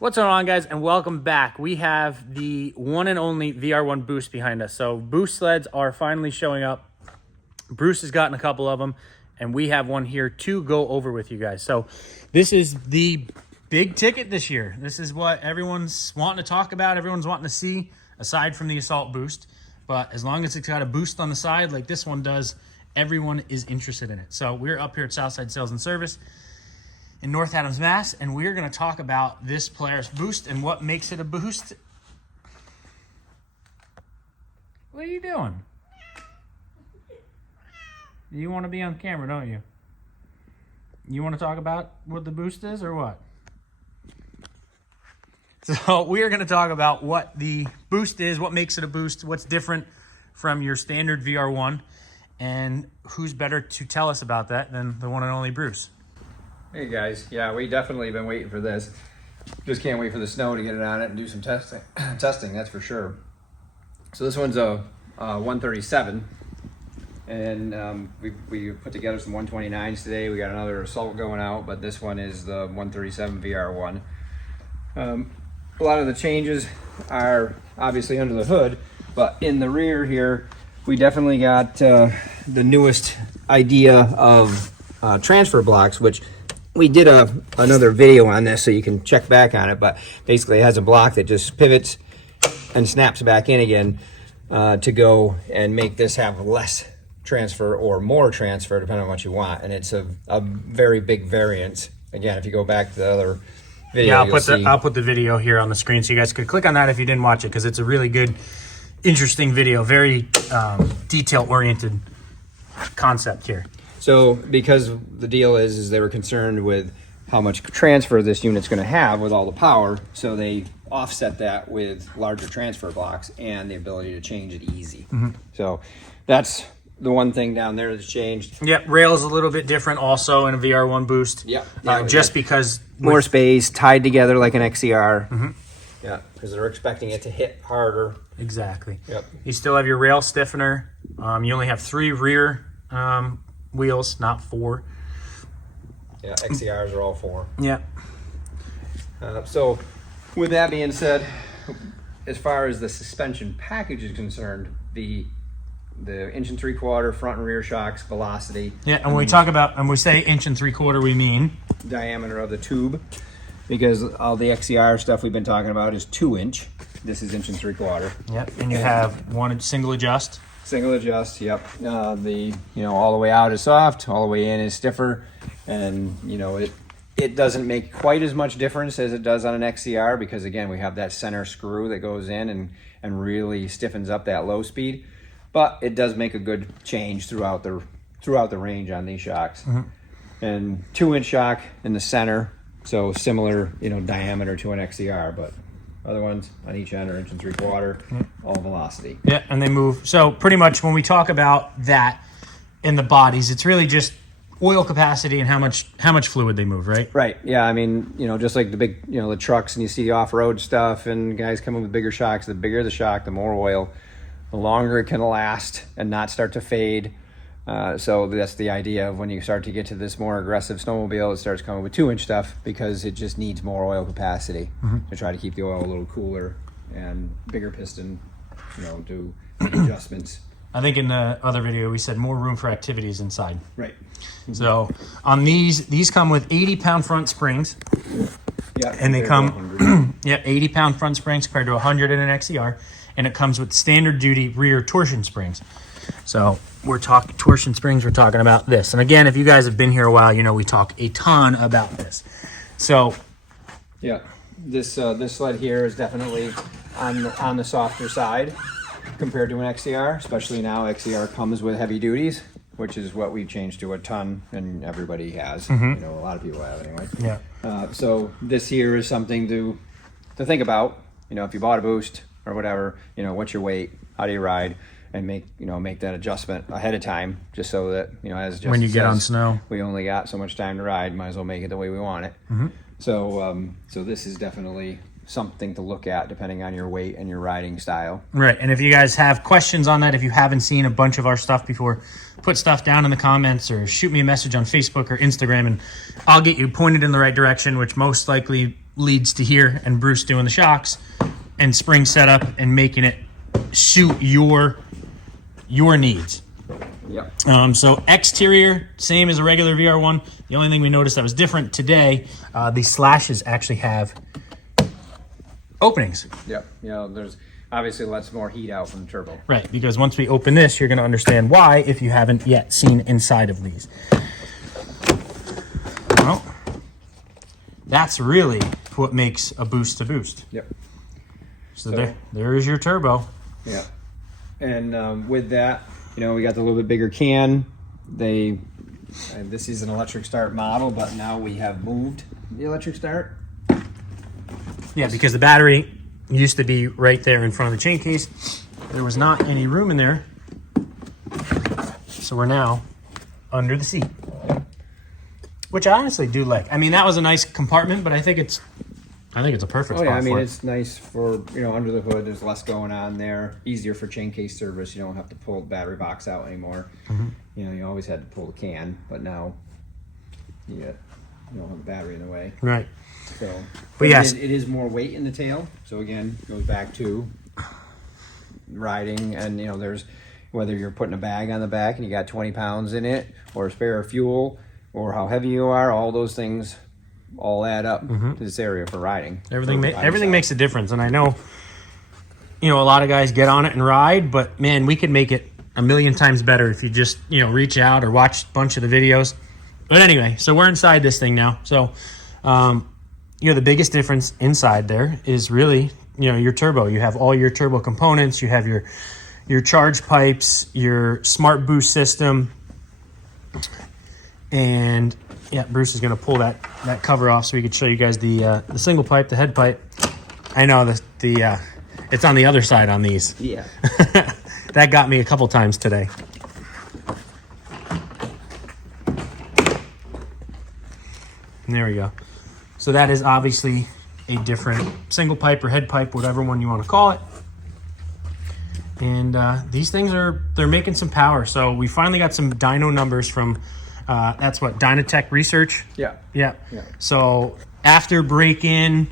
What's going on, guys, and welcome back. We have the one and only VR1 boost behind us. So boost sleds are finally showing up. Bruce has gotten a couple of them, and we have one here to go over with you guys. So this is the big ticket this year. This is what everyone's wanting to talk about, everyone's wanting to see, aside from the Assault boost. But as long as it's got a boost on the side like this one does, everyone is interested in it. So we're up here at Southside Sales and Service in North Adams, Mass, and we're going to talk about this Polaris boost and what makes it a boost. What are you doing? You want to be on camera, don't you? You want to talk about what the boost is or what? So we are going to talk about what the boost is, what makes it a boost, what's different from your standard VR1, and who's better to tell us about that than the one and only Bruce. Hey guys, yeah, we definitely been waiting for this. Just can't wait for the snow to get it on it and do some testing. That's for sure. So this one's a 137, and we put together some 129s today. We got another Assault going out, but this one is the 137 VR1. A lot of the changes are obviously under the hood, but in the rear here, we definitely got the newest idea of transfer blocks, which we did another video on this, so you can check back on it, but basically it has a block that just pivots and snaps back in again to go and make this have less transfer or more transfer, depending on what you want. And it's a very big variance. Again, if you go back to the other video, I'll put the video here on the screen so you guys could click on that if you didn't watch it, because it's a really good, interesting video, very detail-oriented concept here. So because the deal is they were concerned with how much transfer this unit's going to have with all the power, so they offset that with larger transfer blocks and the ability to change it easy. So that's the one thing down there that's changed. Yep, rail is a little bit different also in a VR1 boost. Yep. Just because more space tied together like an XCR. Yeah, because they're expecting it to hit harder. Exactly. Yep. You still have your rail stiffener. You only have 3 rear wheels, not 4. Yeah, XCRs are all 4. Yeah. So with that being said, as far as the suspension package is concerned, the 1 3/4 front and rear shocks, velocity. Yeah, and when we talk about, and we say 1 3/4, we mean diameter of the tube, because all the XCR stuff we've been talking about is 2 inch. This is 1 3/4. Yep, and you have one single adjust. Single adjust, yep. All the way out is soft, all the way in is stiffer, and it doesn't make quite as much difference as it does on an XCR, because again we have that center screw that goes in and really stiffens up that low speed, but it does make a good change throughout the range on these shocks. And 2 inch shock in the center, so similar diameter to an XCR, but other ones on each end are 1 3/4, all velocity. Yeah, and they move. So pretty much when we talk about that in the bodies, it's really just oil capacity and how much fluid they move, right? Right. Yeah. I mean, just like the big, the trucks, and you see the off-road stuff, and guys coming with bigger shocks. The bigger the shock, the more oil, the longer it can last and not start to fade. So that's the idea of when you start to get to this more aggressive snowmobile, it starts coming with 2 inch stuff, because it just needs more oil capacity to try to keep the oil a little cooler, and bigger piston, do adjustments. I think in the other video we said more room for activities inside. Right. So on these come with 80-pound front springs. Yeah. And they come 80-pound front springs compared to 100 in an XCR, and it comes with standard duty rear torsion springs. So we're talking torsion springs, we're talking about this. And again, if you guys have been here a while, we talk a ton about this. So yeah, this sled here is definitely on the softer side compared to an XCR, especially now XCR comes with heavy duties, which is what we've changed to a ton, and everybody has. A lot of people have anyway. Yeah. So this here is something to think about. If you bought a boost or whatever, what's your weight? How do you ride? And make that adjustment ahead of time, just so that as Justin when you get says, on snow, we only got so much time to ride. Might as well make it the way we want it. So this is definitely something to look at depending on your weight and your riding style. Right. And if you guys have questions on that, if you haven't seen a bunch of our stuff before, put stuff down in the comments or shoot me a message on Facebook or Instagram, and I'll get you pointed in the right direction, which most likely leads to here and Bruce doing the shocks and spring setup and making it suit your needs. Yep. So exterior, same as a regular VR1. The only thing we noticed that was different today, these slashes actually have openings. Yep. You know, there's obviously lets more heat out from the turbo. Right, because once we open this, you're going to understand why if you haven't yet seen inside of these. Well, that's really what makes a boost a boost. Yep. So there is your turbo. Yeah. And with that, you know, we got the little bit bigger can. This is an electric start model, but now we have moved the electric start. Yeah, because the battery used to be right there in front of the chain case. There was not any room in there. So we're now under the seat, which I honestly do like. I mean, that was a nice compartment, but I think it's a perfect spot. Oh yeah, I mean, for it's nice for, you know, under the hood. There's less going on there. Easier for chain case service. You don't have to pull the battery box out anymore. Mm-hmm. You know, you always had to pull the can, but now you don't have the battery in the way. Right. So, but yes, it is more weight in the tail. So again, goes back to riding, and you know, there's whether you're putting a bag on the back and you got 20 pounds in it, or a spare of fuel, or how heavy you are. All those things all add up to this area for riding. Everything makes a difference, and I know, you know, a lot of guys get on it and ride, but man, we could make it a million times better if you just, you know, reach out or watch a bunch of the videos. But anyway, so we're inside this thing now. So, you know, the biggest difference inside there is really, you know, your turbo. You have all your turbo components. You have your charge pipes, your smart boost system, and yeah, Bruce is going to pull that cover off so we could show you guys the single pipe, the head pipe. I know the it's on the other side on these. Yeah. That got me a couple times today. And there we go. So that is obviously a different single pipe or head pipe, whatever one you want to call it. And these things they're making some power. So we finally got some dyno numbers from, that's what, Dynatech Research? Yeah. Yeah. So after break-in,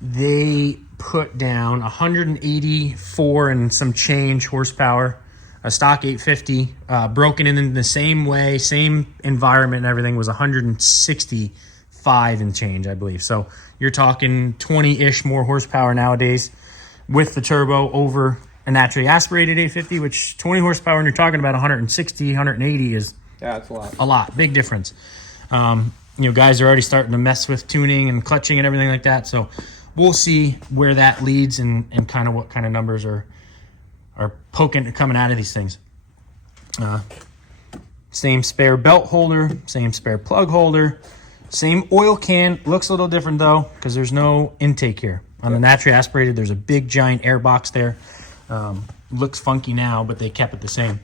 they put down 184 and some change horsepower, a stock 850, broken in the same way, same environment and everything was 165 and change, I believe. So you're talking 20-ish more horsepower nowadays with the turbo over a naturally aspirated 850, which 20 horsepower, and you're talking about 160, 180 is that's a lot. A lot, big difference. You know, guys are already starting to mess with tuning and clutching and everything like that. So we'll see where that leads and kind of what kind of numbers are coming out of these things. Same spare belt holder, same spare plug holder, same oil can. Looks a little different though because there's no intake here. On the naturally aspirated, there's a big giant air box there. Looks funky now, but they kept it the same.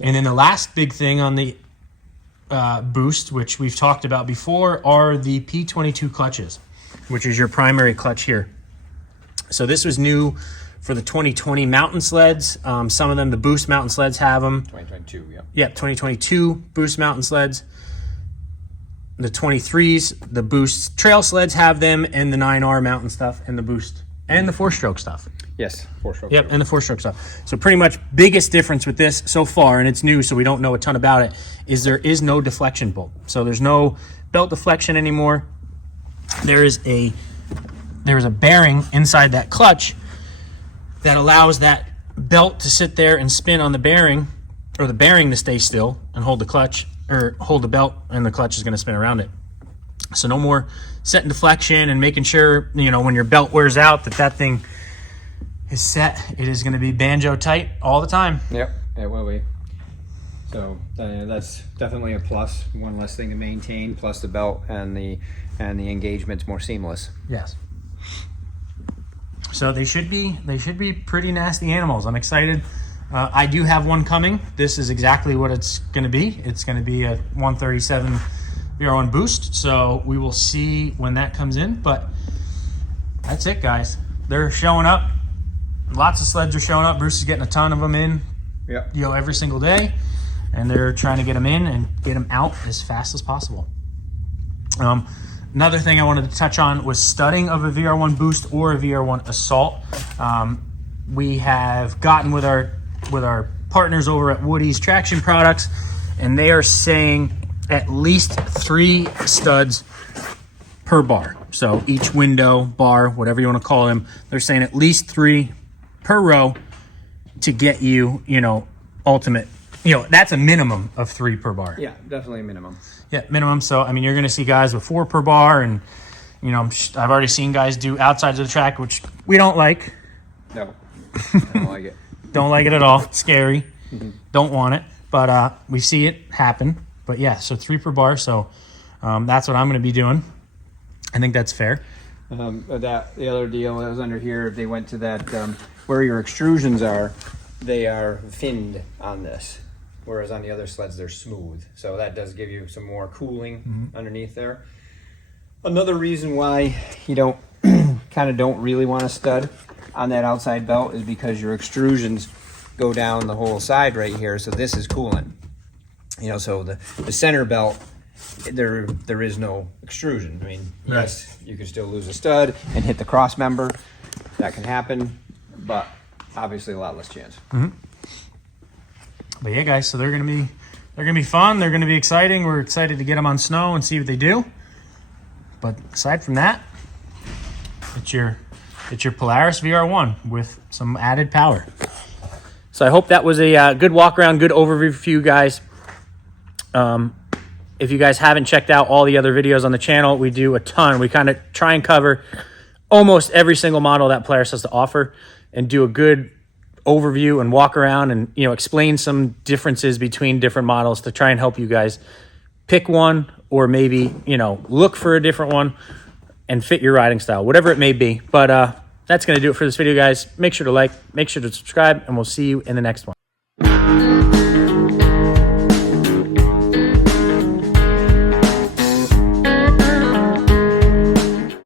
And then the last big thing on the boost, which we've talked about before, are the P22 clutches, which is your primary clutch here. So this was new for the 2020 mountain sleds. Some of them, the Boost mountain sleds have them. 2022, yeah. Yeah, 2022 Boost mountain sleds. The 23s, the Boost trail sleds have them, and the 9R mountain stuff, and the Boost, and the 4-stroke stuff. Yes, 4-stroke. Yep, and the 4-stroke stuff. So pretty much biggest difference with this so far, and it's new, so we don't know a ton about it, is there is no deflection bolt. So there's no belt deflection anymore. There is a bearing inside that clutch that allows that belt to sit there and spin on the bearing, or the bearing to stay still and hold the clutch, or hold the belt, and the clutch is going to spin around it. So no more setting deflection and making sure, you know, when your belt wears out that thing is set. It is going to be banjo tight all the time. Yep, it will be. So that's definitely a plus. One less thing to maintain, plus the belt and the engagement's more seamless. Yes. So they should be pretty nasty animals. I'm excited. I do have one coming. This is exactly what it's going to be. It's going to be a 137 VR1 Boost. So we will see when that comes in. But that's it, guys. They're showing up. Lots of sleds are showing up. Bruce is getting a ton of them in, Yeah. every single day. And they're trying to get them in and get them out as fast as possible. Another thing I wanted to touch on was studding of a VR1 Boost or a VR1 Assault. We have gotten with our partners over at Woody's Traction Products, and they are saying at least 3 studs per bar. So each window, bar, whatever you want to call them, they're saying at least 3 per row to get you, ultimate. That's a minimum of 3 per bar. Yeah, definitely a minimum. Yeah, minimum. So, I mean, you're going to see guys with 4 per bar, and, I've already seen guys do outsides of the track, which we don't like. No, I don't like it. Don't like it at all. It's scary. Don't want it. But we see it happen. But, yeah, so 3 per bar. So that's what I'm going to be doing. I think that's fair. The other deal that was under here, they went to that where your extrusions are, they are finned on this, whereas on the other sleds they're smooth. So that does give you some more cooling underneath there. Another reason why you don't don't really want to stud on that outside belt is because your extrusions go down the whole side right here. So this is cooling. So the center belt, there is no extrusion. I mean, yes, you can still lose a stud and hit the cross member. That can happen, but obviously a lot less chance. But yeah, guys, so they're gonna be fun. They're gonna be exciting. We're excited to get them on snow and see what they do. But aside from that, it's your Polaris VR1 with some added power. So I hope that was a good walk around, good overview for you guys. If you guys haven't checked out all the other videos on the channel, we do a ton. We kind of try and cover almost every single model that Polaris has to offer and do a good overview and walk around and, explain some differences between different models to try and help you guys pick one or maybe, look for a different one and fit your riding style, whatever it may be. But that's going to do it for this video, guys. Make sure to like, make sure to subscribe, and we'll see you in the next one.